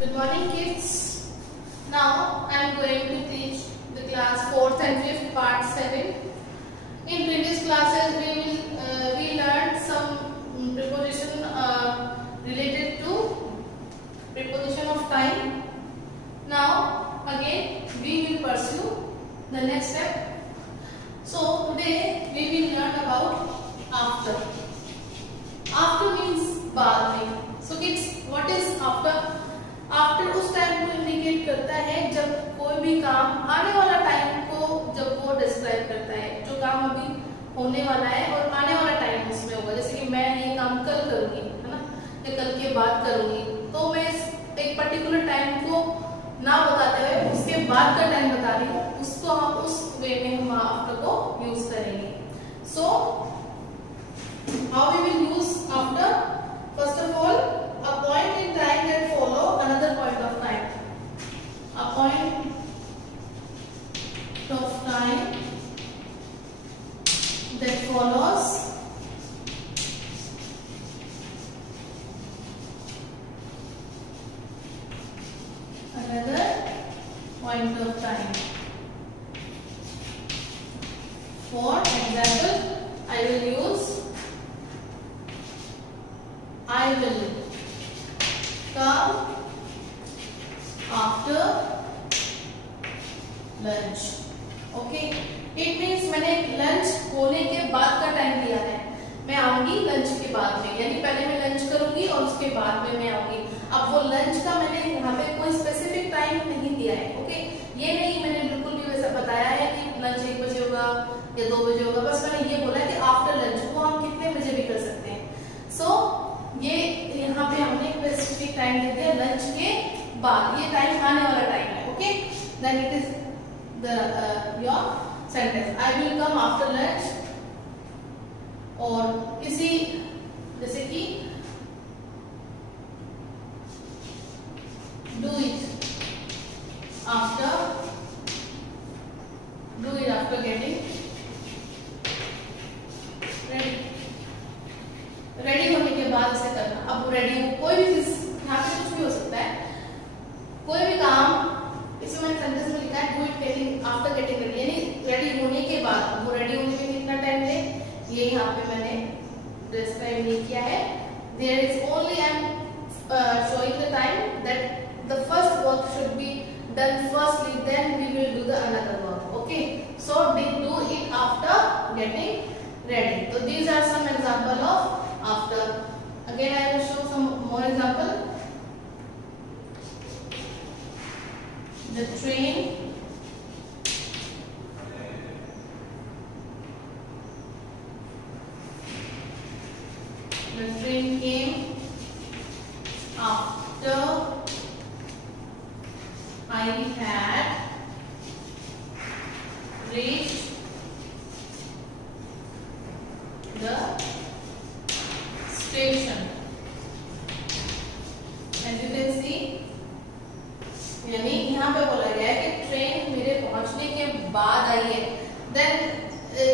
Good morning, kids. Now I am going to teach the class 4th and 5th part 7. In previous classes we learned some preposition related to preposition of time. Now again we will pursue the next step. So today we will learn about after. After means बाद में. So kids, what is after? After उस टाइम को इंडिकेट करता है जब कोई भी काम आने वाला टाइम को जब वो डिस्क्राइब करता है, जो काम अभी होने वाला है और आने वाला टाइम उसमें होगा. जैसे कि मैं ये काम कल करूंगी, है ना, या कल के बाद करूंगी, तो मैं एक पर्टिकुलर टाइम को ना बताते हुए उसके बाद का टाइम बता रही हूँ, उसको हम उस वे में हम आफ्टर को यूज करेंगे. So how we will use after? First of all, a point in time that follow another point of time. A point of time that follows another point of time. For example, I will use I will come after lunch. Okay, it means मैंने लंच होने के बाद का टाइम दिया है. मैं आऊंगी लंच के बाद में, यानी पहले मैं लंच करूंगी और उसके बाद में मैं आऊंगी. अब वो लंच का मैंने यहाँ पे कोई स्पेसिफिक टाइम नहीं दिया है. ओके, ये नहीं मैंने बिल्कुल भी वैसा बताया है कि लंच 1 बजे होगा या 2 बजे होगा. बस मैंने ये बोला कि आफ्टर लंच वो हम कितने बजे भी कर सकते हैं. सो ये यहाँ पे हमने एक स्पेसिफिक टाइम दे दिया लंच के बाद. ये टाइम आने वाला टाइम है. Okay, then it is the your sentence I will come after lunch. और इसी जैसे कि do it after getting ready. Ready होने के बाद इसे करना. अब रेडी हो, कोई भी चीज यहाँ पे कुछ भी हो सकता है, कोई भी काम. इसमें मैंने सेंटेंस में लिखा है do it getting after getting ready, यानी रेडी होने के बाद. वो रेडी होने में कितना टाइम ले, ये यहाँ पे मैंने डिस्क्राइब नहीं किया है. There is only I am showing the time that the first work should be done firstly, then we will do the another work. Okay, so do it after getting ready. So these are some example of after. Again I will show some more example. The train came after I had reached the station. As you can see, यानी यहाँ पे बोला गया है कि ट्रेन मेरे पहुंचने के बाद आई है. देन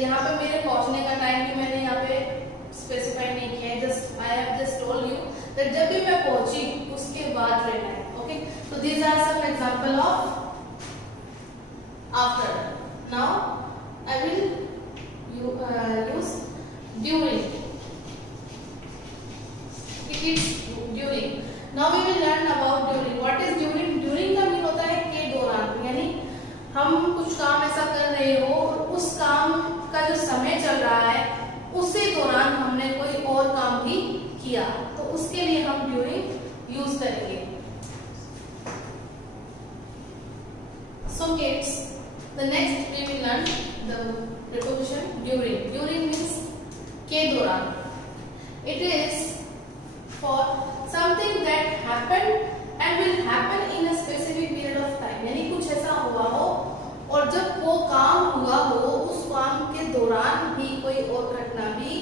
यहाँ पे मेरे पहुंचने का टाइम भी मैंने यहाँ पे स्पेसिफाई नहीं किया है. Just I have just told you that जब भी मैं पहुंची उसके बाद ट्रेन है. Okay, so these are some example of after. Now I will use during. It's during. Now we will learn about during. What is during? During का मीन होता है के दौरान, यानी हम कुछ काम ऐसा कर रहे हो, उस काम का जो समय चल रहा है उसी दौरान हमने कोई और काम भी किया, तो उसके लिए हम during यूज करेंगे. So kids, the next we will learn the preposition during. During means के दौरान. It is for something that happened and will happen in a specific period of time. यानी कुछ ऐसा हुआ हो और जब वो काम हुआ हो उस काम के दौरान भी कोई और घटना भी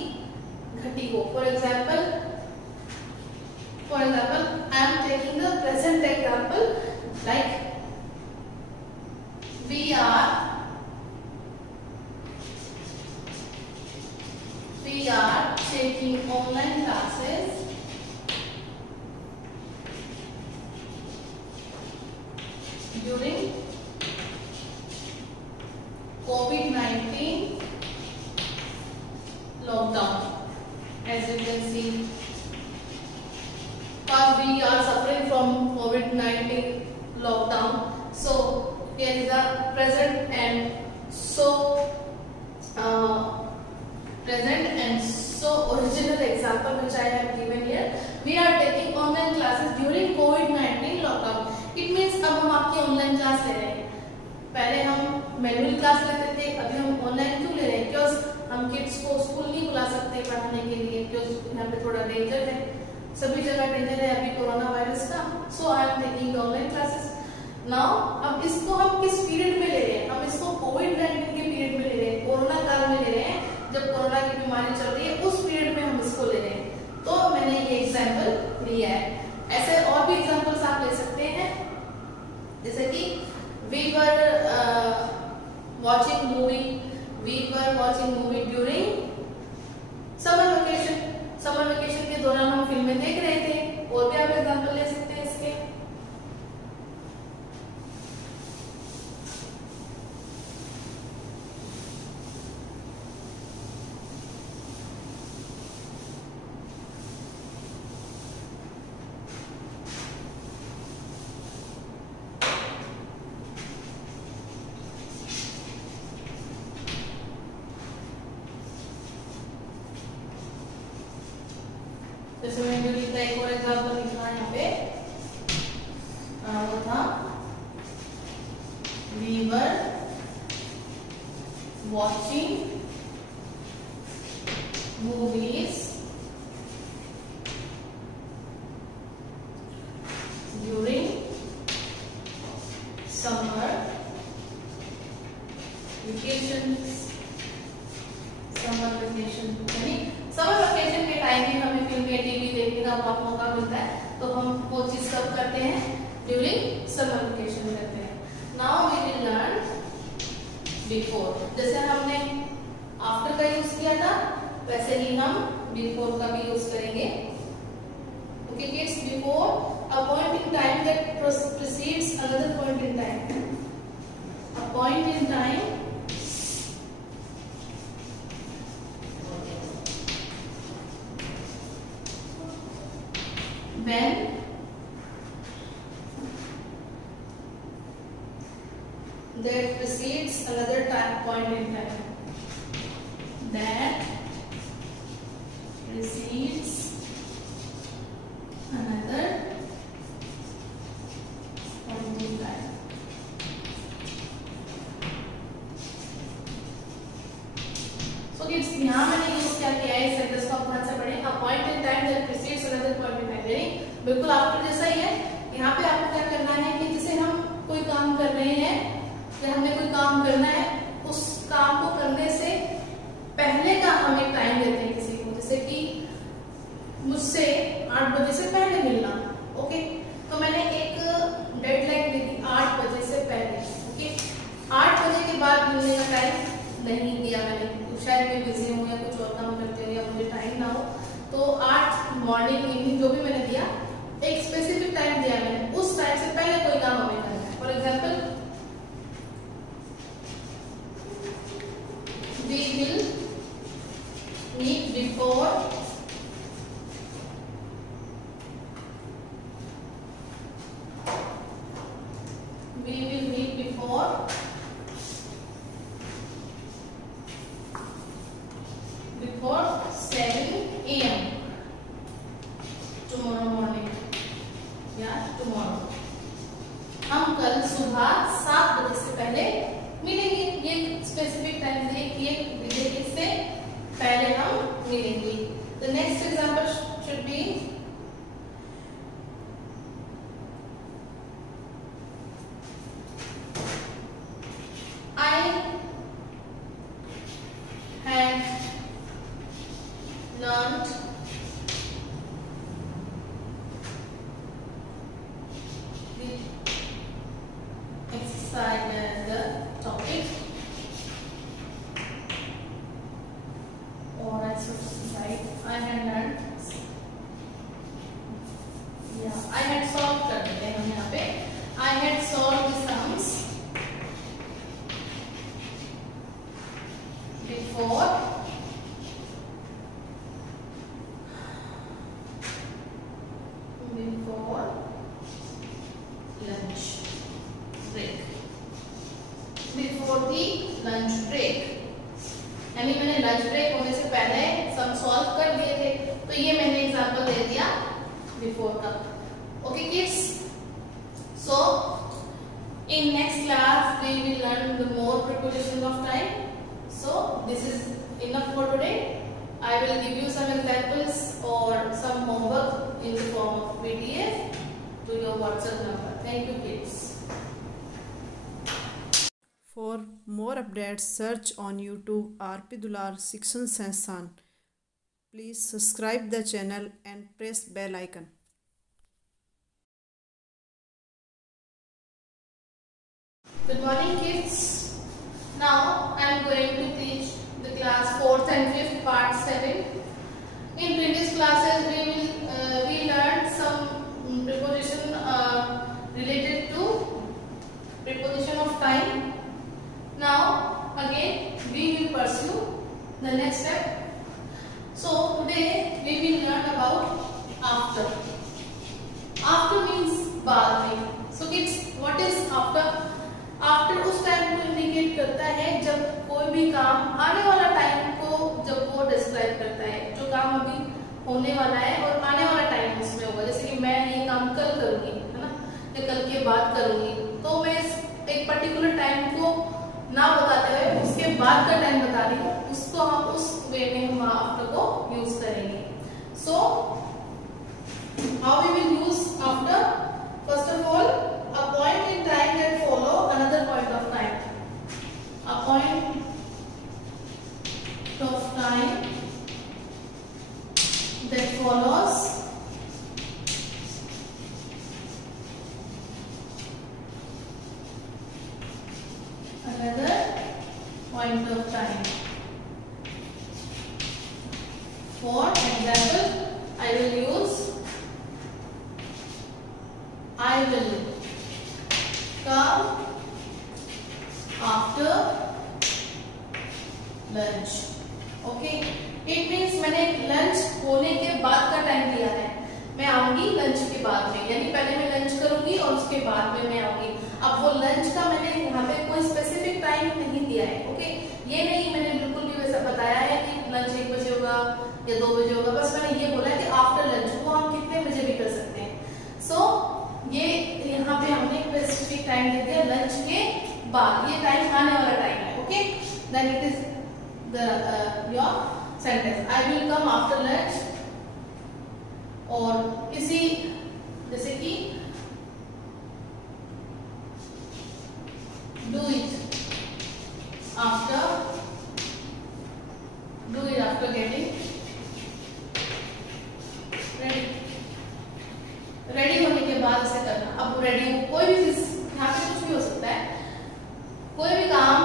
घटी हो. For example, I am taking the present example, like we are taking online classes पहले हम मैनुअल क्लास लेते थे, अभी हम ऑनलाइन क्यों ले रहे हैं? क्योंकि हम किड्स को स्कूल नहीं बुला सकते पढ़ाने के लिए, क्योंकि यहाँ पे थोड़ा डेंजर है, सभी जगह डेंजर है अभी कोरोना वायरस का। So I am taking online classes now. अब इसको हम किस पीरियड में ले रहे हैं? हम इसको कोविड-19 के पीरियड में ले रहे हैं, कोरोना काल में ले रहे हैं, जब कोरोना की बीमारी चल रही है उस पीरियड में हम इसको ले रहे हैं। तो मैंने ये एग्जाम्पल लिया है। ऐसे और भी एग्जाम्पल्स आप ले सकते हैं, जैसे कि we were watching movie during summer vacation। Summer vacation के दौरान हम फिल्में देख रहे थे। और भी आप एग्जाम्पल ले सकते हैं इसके। जैसे मैंने लिखा एक और एग्जाम्पल लिखा है यहाँ पे, वो था we were watching movies during summer vacations। Summer vacation यानी समर वेकेशन के टाइम ही हमें फिल्में टीवी देखने का बहुत मौका मिलता है, तो हम वो चीज कब करते हैं? ड्यूरिंग समर वेकेशन करते हैं। Now we will learn before. जैसे हमने आफ्टर का यूज किया था वैसे ही हम बिफोर का भी यूज करेंगे। Okay kids, before a point in time that precedes another point in time. A point in time when that precedes another point in time, that precedes another point in time। So kids, यहाँ मैंने यूज क्या किया है इस सेंटेंस को आप ध्यान से पढ़ें। A point in time that precedes another point in time, बिल्कुल आफ्टर जैसा ही है। यहाँ पे आपको क्या करना है कि जैसे हम कोई काम कर रहे हैं या हमने कोई काम करना है, उस काम को करने से पहले का हम एक टाइम देते हैं किसी को, जैसे कि मुझसे 8 बजे से पहले मिलना। ओके, तो मैंने एक डेडलाइन दी थी 8 बजे से पहले। ओके, 8 बजे के बाद मिलने का टाइम नहीं दिया मैंने, तो शायद मैं बिजी हूँ या कुछ और काम करते हो या मुझे टाइम ना हो, तो 8 मॉर्निंग इवनिंग जो भी मैंने दिया, एक स्पेसिफिक टाइम दिया मैंने, उस टाइम से पहले कोई काम हमें करना है। For example, we will meet before before 7 AM tomorrow morning या tomorrow। हम कल सुबह 7 बजे से पहले मिलेंगे। ये स्पेसिफिक टाइम से इससे पहले हम मिलेंगे। The next example should be I had learned the exercise and the topic or exercise I had learned, I had solved कर देते हैं हम यहाँ पे, I had solved the sums before lunch break, before the lunch break, यानी मैंने lunch break होने से पहले सम सॉल्व कर दिए थे, तो ये मैंने एग्जांपल दे दिया बिफोर का। Okay kids, so In next class, we will learn the more prepositions of time. So this is enough for today. I will give you some examples or some homework in the form of PDF to your WhatsApp number. Thank you, kids. For more updates, search on YouTube RP Dular Section Sansan. Please subscribe the channel and press bell icon. Good morning, kids. Now I am going to teach the class 4th and 5th part 7. In previous classes we learned some preposition related to preposition of time. Now again we will pursue the next step. So today we will learn about after. After means बाद में. So kids, what is after? After उस टाइम को इंडिकेट करता है जब कोई भी काम आने वाला टाइम को जब वो डिस्क्राइब करता है, जो काम अभी होने वाला है और आने वाला टाइम उसमें होगा. जैसे कि मैं ये काम कल करूंगी, है ना, या कल के बाद करूंगी, तो मैं एक पर्टिकुलर टाइम को ना बताते हुए उसके बाद का टाइम बता रही हूँ, उसको हम उस वे में हम आफ्टर को यूज करेंगे. So how we will use after? First of all, a point in time that follow another point of time. A point of time that follows another point of time. For example, I will use I will come after lunch. Okay, it means मैंने लंच होने के बाद का टाइम दिया है. मैं आऊंगी लंच के बाद में, यानी पहले मैं लंच करूंगी और उसके बाद में मैं आऊंगी. अब वो लंच का मैंने यहाँ पे कोई स्पेसिफिक टाइम नहीं दिया है. ओके, ये नहीं मैंने बिल्कुल भी वैसा बताया है कि लंच 1 बजे होगा या 2 बजे होगा. बस मैंने ये बोला है कि आफ्टर लंच वो हम कितने बजे भी कर सकते हैं. सो ये यहाँ पे हमने स्पेसिफिक टाइम दे दिया लंच के बाद. ये टाइम आने वाला टाइम है. Okay, then it is the your sentence. I will come after lunch. और किसी जैसे कि do it after getting ready. Ready होने के बाद इसे करना. अब रेडी हो, कोई भी चीज यहाँ पे कुछ भी हो सकता है, कोई भी काम.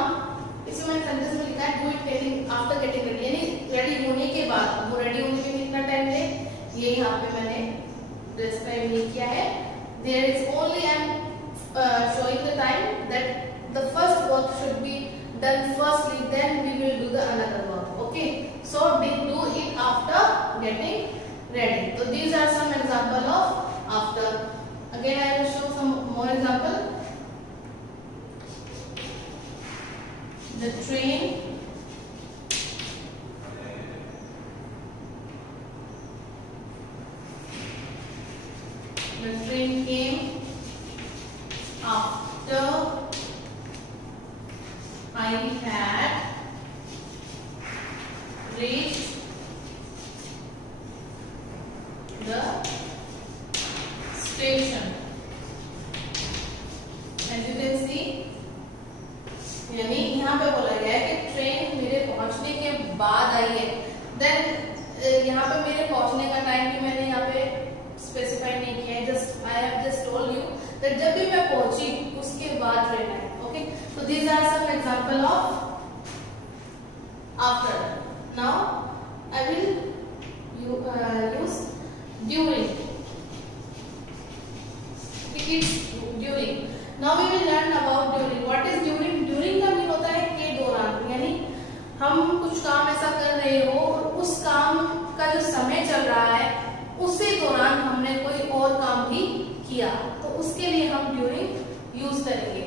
इसमें मैंने सेंटेंस में लिखा है do it getting after getting ready, यानी रेडी होने के बाद. वो रेडी होने में कितना टाइम ले, ये यहाँ पे मैंने डिस्क्राइब नहीं किया है. There is only I am showing the time that the first work should be done firstly, then we will do the another work. Okay, so do it after getting ready. So these are some example of after. Again I will show some more example. The train came after I had reached the station. As you can see, यानी यहाँ पे बोला गया है कि ट्रेन मेरे पहुंचने के बाद आई है. देन यहाँ पे मेरे पहुंचने का टाइम भी मैंने यहाँ पे स्पेसिफाई नहीं किया है. Just I have just told you that जब भी मैं पहुंची उसके बाद ट्रेन आई. Okay, so these are some example of after. Now I will use during. It's during. Now we will learn about during. What is during? During का मीन होता है के दौरान, यानी हम कुछ काम ऐसा कर रहे हो और उस काम का जो समय चल रहा है उसी दौरान हमने कोई और काम भी किया, तो उसके लिए हम during यूज करेंगे.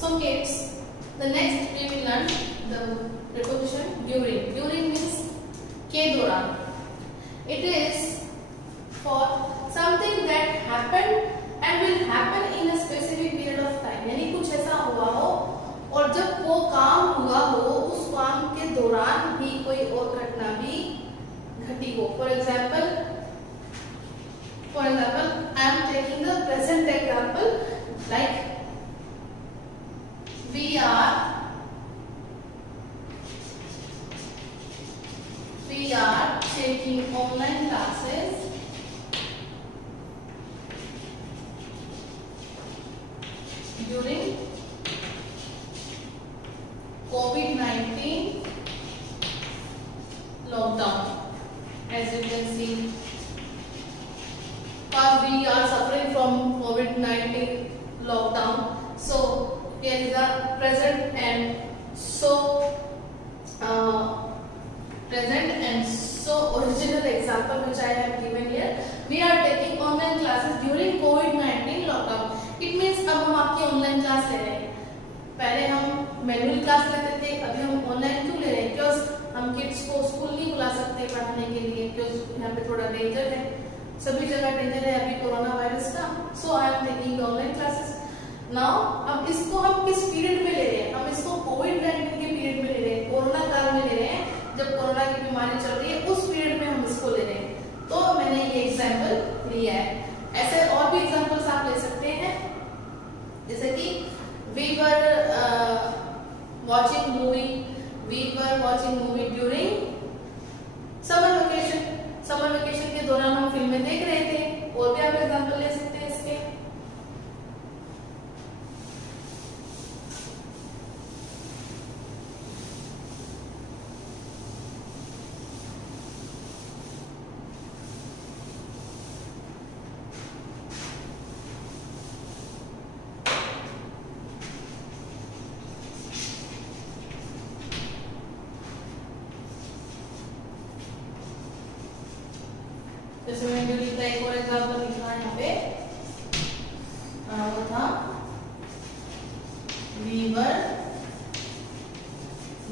So kids, the next we will learn the preposition during. During means के दौरान. It is for something that happened and will happen in a specific period of time, यानी कुछ ऐसा हुआ हो और जब वो काम हुआ हो उस काम के दौरान भी कोई और घटना भी घटी हो. For example I am taking the present example, like we are taking online classes during COVID-19 lockdown. As you can see, we are suffering from COVID-19 lockdown. So here is the present and original example which I have given here. We are taking online classes during COVID-19 lockdown. It means अब हम आपकी online class ले रहे हैं. पहले हम manual class लेते थे, अभी हम ऑनलाइन क्यों ले रहे हैं? क्योंकि हम किड्स को स्कूल नहीं बुला सकते पढ़ाने के लिए, क्योंकि यहाँ पे थोड़ा डेंजर है, सभी जगह डेंजर है अभी कोरोना वायरस का. So I am taking online classes now. अब इसको हम किस पीरियड में ले रहे हैं? हम इसको कोविड-19 के पीरियड में ले रहे हैं, कोरोना काल में ले रहे हैं, जब कोरोना की बीमारी चल रही है उस पीरियड में हम इसको ले रहे हैं. तो मैंने ये एग्जाम्पल लिया है. ऐसे और भी एग्जाम्पल्स आप ले सकते हैं, जैसे कि we were watching movie during summer vacation. Summer vacation के दौरान हम फिल्में देख रहे थे. और भी आप एग्जाम्पल ले सकते हैं इसके. जैसे मैंने लिखा एक और एग्जाम्पल लिखा है यहाँ पे, वो था we were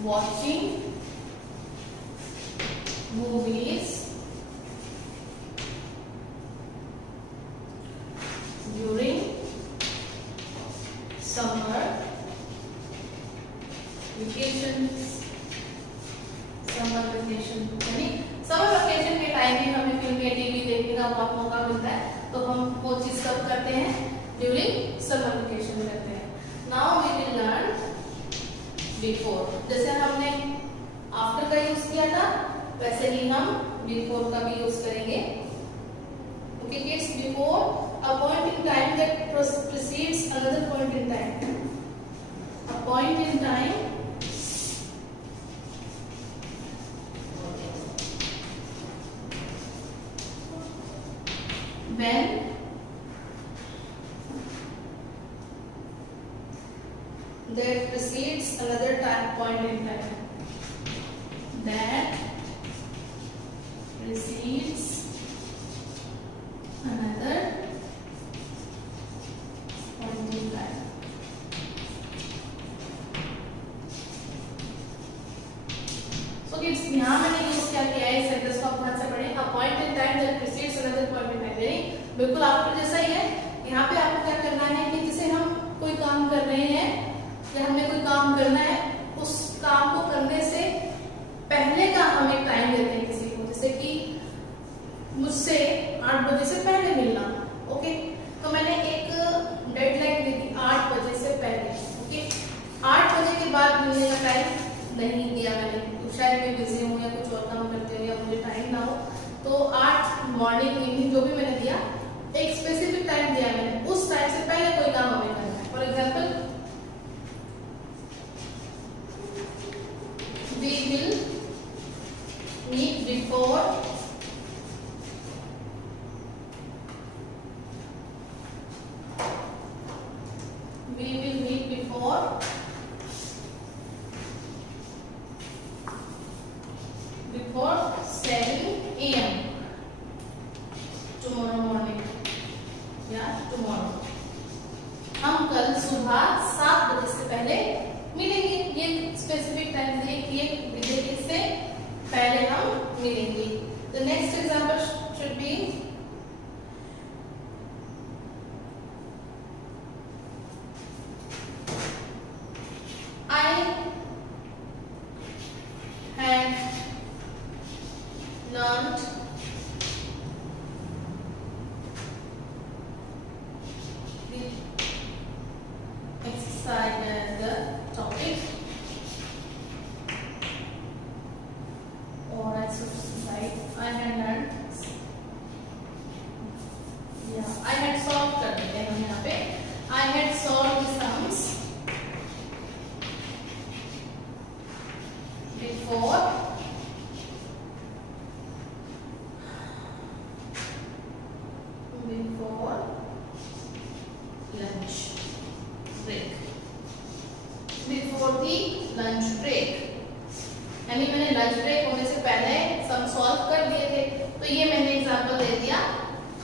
watching movies during summer vacation. यानी समर वेकेशन के टाइम में हमें फिल्में टीवी देखने का बहुत मौका मिलता है, तो हम वो चीज कब करते हैं? ड्यूरिंग समर वेकेशन करते हैं. Now we will learn before. जैसे हमने आफ्टर का यूज किया था वैसे ही हम बिफोर का भी यूज करेंगे. Okay kids, before a point in time that precedes another point in time. A point in time when that precedes another point in time. That precedes another point in time. So kids, यहाँ मैंने यूज क्या किया है इस सेंटेंस को आप ध्यान से पढ़ें. A point in time that precedes another point in time. बिल्कुल आफ्टर जैसा ही है. यहाँ पे आपको क्या करना है कि जैसे हम कोई काम कर रहे हैं या हमने कोई काम करना है, उस काम को करने से पहले का हम एक टाइम देते हैं किसी को. जैसे कि मुझसे 8 बजे से पहले मिलना. ओके, तो मैंने एक डेडलाइन दी थी 8 बजे से पहले. ओके, 8 बजे के बाद मिलने का टाइम नहीं दिया मैंने, तो शायद मैं बिजी हूँ या कुछ और काम करते हो या मुझे टाइम ना हो. तो 8 मॉर्निंग इवनिंग जो भी मैंने दिया, एक स्पेसिफिक टाइम दिया मैंने, उस टाइम से पहले कोई काम हमें करना है. For example we will meet before before 7 AM tomorrow morning या tomorrow. हम कल सुबह 7 बजे से पहले मिलेंगे. ये स्पेसिफिक टाइम दिए इससे पहले हम मिलेंगे. The next example should be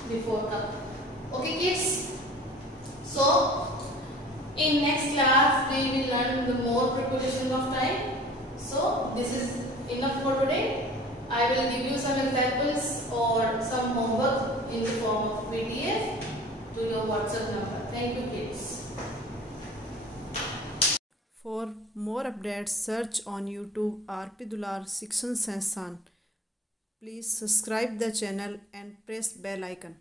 before cup. Okay kids, so in next class we will learn the more prepositions of time. So this is enough for today. I will give you some examples or some homework in the form of PDF to your WhatsApp number. Thank you kids. For more updates, search on YouTube RP Dular Section Sansan. Please subscribe the channel and press bell icon.